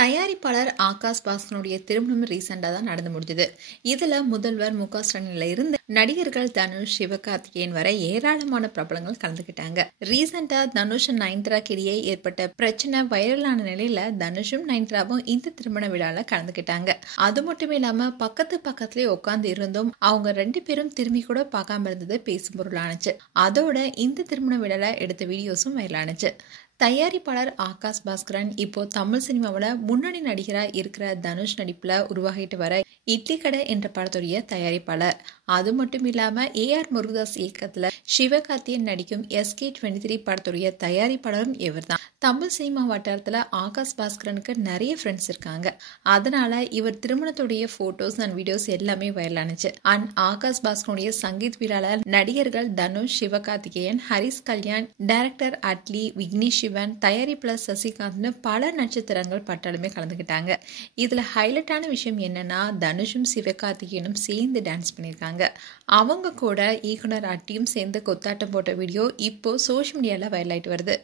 தயாரிப்பாளர் ஆகாஷ் பாஸ்கரனுடைய திருமணம் ரீசெண்டா தான் நடந்து முடிஞ்சது. இதுல முதல்வர் மு.க. ஸ்டாலின்ல இருந்து நடிகர்கள் தனுஷ், சிவகார்த்திகேயன் வரை ஏராளமான பிரபலங்கள் கலந்துக்கிட்டாங்க. ரீசெண்டா தனுஷ் நயன்தாராக்கு இடையே ஏற்பட்ட பிரச்சனை வைரலான நிலையில தனுஷும் நயன்தாராவும் இந்த திருமண விழால கலந்துக்கிட்டாங்க. அது மட்டும் இல்லாம பக்கத்துலயே உட்கார்ந்து இருந்தும் அவங்க 2 பேரும் திரும்பி கூட பார்க்காம இருந்தது பேசும் பொருளானுச்சு. அதோட இந்த திருமண விழால எடுத்த வீடியோஸும் வைரலானுச்சு. தயாரிப்பாளர் ஆகாஷ் பாஸ்கரன் இப்போ தமிழ் சினிமாவில் முன்னணி நடிகரா இருக்கிற தனுஷ் நடிப்புல உருவாகிட்டு வர இட்லி கடை என்ற படத்துடைய தயாரிப்பாளர். அது மட்டும் இல்லாம ஏஆர் முருகதாஸ் இயக்கத்துல சிவகார்த்திகேயன் நடிக்கும் SK23 படத்துடைய தயாரிப்பாளரும் இவர் தான். தமிழ் சினிமா வட்டாரத்துல ஆகாஷ் பாஸ்கரனுக்கு நிறைய ஃப்ரெண்ட்ஸ் இருக்காங்க. அதனால இவர் திருமணத்துடைய போட்டோஸ் அண்ட் வீடியோஸ் எல்லாமே வைரலானுச்சு. அண்ட் ஆகாஷ் பாஸ்கரனுடைய சங்கீத் விழால நடிகர்கள் தனுஷ், சிவகார்த்திகேயன், ஹரிஸ் கல்யாண், டைரக்டர் அட்லி, விக்னேஷ் சிவன், தயாரிப்பாளர் சசிகாந்த்னு பல நட்சத்திரங்கள் பட்டாலுமே கலந்துக்கிட்டாங்க. இதுல ஹைலைட்டான விஷயம் என்னன்னா, தனுஷும் சிவகார்த்திகேயனும் சேர்ந்து டான்ஸ் பண்ணியிருக்காங்க. அவங்க கூட இயக்குனர் அட்லியும் சேர்ந்து கொத்தாட்டம் போட்ட வீடியோ இப்போ சோஷியல் மீடியால வைரல் ஆயிட்டு வருது.